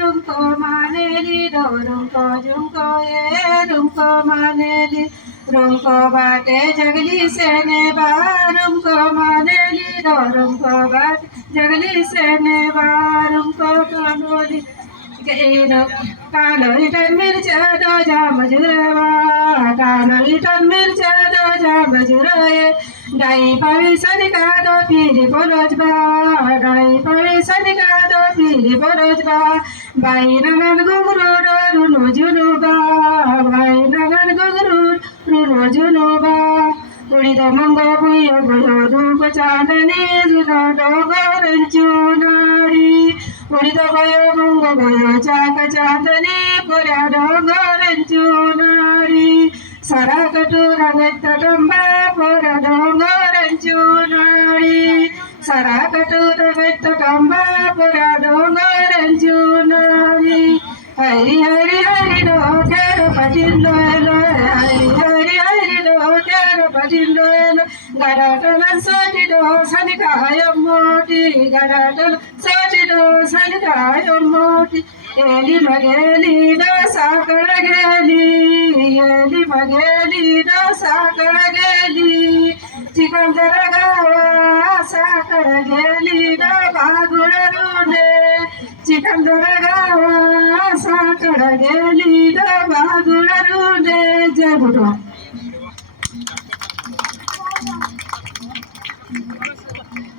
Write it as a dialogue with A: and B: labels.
A: ರುಂಕೋ ಮಾನೇಲಿ ಡೋ ರುಂಕೋ ಜುಂಕೋ ಏ ರುಂಕೋ ಮಾನೇಲಿ ರುಂಕೋ ಬಾಟೆ ಜಗಲಿ ಸೇನೆ ಬಾ ರುಂಕೋ ಮಾನೇಲಿ ಡೋ ರುಂಕೋ ಬಾಟೆ ಜಗಲಿ ಸೇನೆ ಬಾ ರುಂಕೋ ಕಾನೋಲಿ ಕಾನೋ ಇಟನ್ ಮಿರ್ಚ ಡೋಜಾ ಮಜುರವಾ ಕಾನೋ ಇಟನ್ ಮಿರ್ಚ ಡೋಜಾ ಮಜುರಯೇ ಡೈ ಪರಿ ಸನಿಕಾ ಡೋ ಪೀರಿ ಕೊಲೋಜ್ ಬಾ ಡೈ ಪರಿ ಸನಿಕಾ વીર બરોજબા બાઈ નગર ગુગરો રૂનો જુનો બા બાઈ નગર ગુગરો રૂનો જુનો બા ઉડીદો મંગો ભૂયો ભયો ધૂપ ચાંદને જુનો ડોગો રંચુ નાડી ઉડીદો ભયો મંગો ભયો ચાક ચાંદને પુરા ડોગો રંચુ નાડી સરા કટુર ગત ડંબા પુરા ડોગો રંચુ નાડી સરા કટુર భజిలో హరి హరిలో తేరు భజిలో గడటల సోటిలో సనికాయమ్మోటి గడటల సోటిలో సనికాయమ్మోటి ఏలి మగేలి దోస కడగేలి ఏలి మగేలి దోస కడగేలి. చికం జరగవ సాకడగేలి నా బాగుడరునే. చికం జరగవా ಸಾಕರ ಗೆಲಿದ ಬಾಗುಳರು ಜಯ